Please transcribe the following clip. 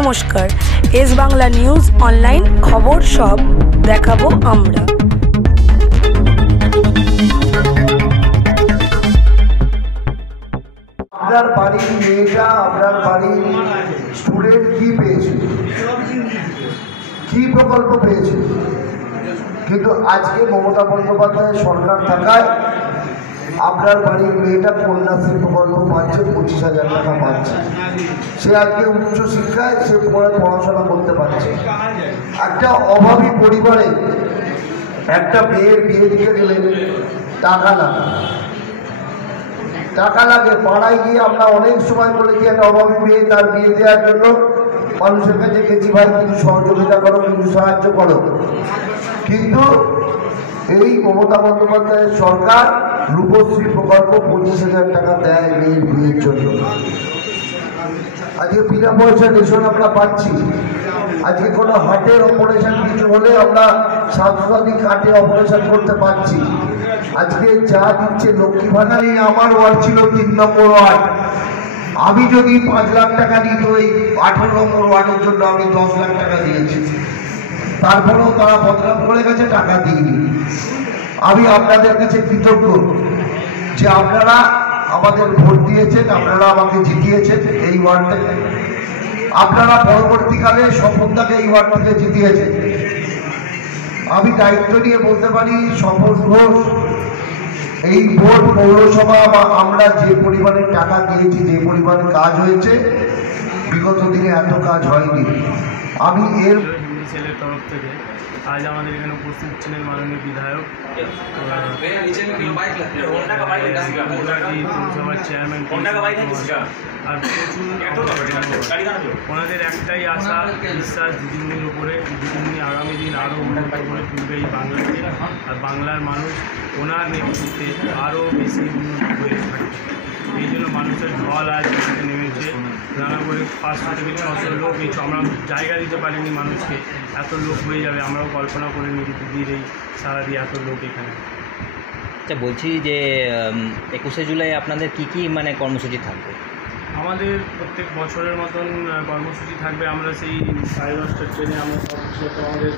নমস্কার, S Bangla news online খবর সব দেখাবো আমরা। আপনার বাড়ির মেয়েটা, আপনার বাড়ির স্টুডেন্ট কি পেয়েছে, কি প্রকল্প পেয়েছে, কিন্তু আজকে মমতা বন্দ্যোপাধ্যায়ের সরকার থাকায় আপনার বাড়ির মেয়েটা কন্যাশ্রী প্রকল্প পাচ্ছে, 25,000 টাকা পাচ্ছে। সে আজকে উচ্চশিক্ষায় সে পড়াশোনা করতে পারছে। একটা অভাবী পরিবারে একটা মেয়ের বিয়ে দিতে গেলে টাকা লাগে। পাড়ায় গিয়ে আমরা অনেক সময় বলেছি একটা অভাবী মেয়ে তার বিয়ে দেওয়ার জন্য মানুষের কাছে গেছি, ভাই কিছু সহযোগিতা করো, কিছু সাহায্য করো। কিন্তু এই মমতা বন্দ্যোপাধ্যায়ের সরকার রূপশ্রী প্রকল্প 25,000 টাকা দেয় মেয়ের বিয়ের জন্য। আজকে বিনা পয়সা রেশন আমরা পাচ্ছি। আজকে কোনো হার্টের অপারেশন কিছু হলে আমরা সাংস্কৃতিক হার্টে অপারেশন করতে পারছি। আজকে যা দিচ্ছে লক্ষ্মী ভাণ্ডারে, আমার ওয়ার্ড ছিল 3 নম্বর ওয়ার্ড। আমি যদি 5 লাখ টাকা দিই তো এই 18 নম্বর ওয়ার্ডের জন্য আমি 10 লাখ টাকা দিয়েছি। তারপরেও তারা বদনাম করে গেছে, টাকা দিইনি। আমি আপনাদের কাছে কৃতজ্ঞ যে আপনারা আমাদের ভোট দিয়েছেন, আপনারা আমাকে জিতিয়েছেন এই ওয়ার্ড থেকে। আপনারা পরবর্তীকালে স্বপনদাকে এই ওয়ার্ড থেকে জিতিয়েছেন। আমি দায়িত্ব নিয়ে বলতে পারি, স্বপন ঘোষ এই ভোট পৌরসভা বা আমরা যে পরিমাণে টাকা দিয়েছি, যে পরিমাণে কাজ হয়েছে, বিগত দিনে এত কাজ হয়নি। আমি এর ছেলের তরফ থেকে আজ আমাদের এখানে উপস্থিত ছিলেন মাননীয় বিধায়ক, পৌরসভার চেয়ারম্যান আর ওনাদের একটাই আশা বিশ্বাস দিদিমণির উপরে, দিদিমণি আগামী দিন আরও উন্নত করে তুলবে এই বাংলাকে, আর বাংলার মানুষ ওনার নেতৃত্বে আরও বেশি উন্নত হয়ে থাকবে। এই জন্য মানুষের ঢল আজ নেমেছে। রানাঘরে 500 থেকে 600 লোক, এই আমরা জায়গা দিতে পারিনি মানুষকে, এত লোক হয়ে যাবে আমরাও কল্পনা করে নিই দিদির এই সারা দিয়ে এত লোক এখানে। আচ্ছা, বলছি যে 21শে জুলাই আপনাদের কি কর্মসূচি থাকবে? আমাদের প্রত্যেক বছরের মতন কর্মসূচি থাকবে। আমরা সেই 10:30টার ট্রেনে আমরা সব আমাদের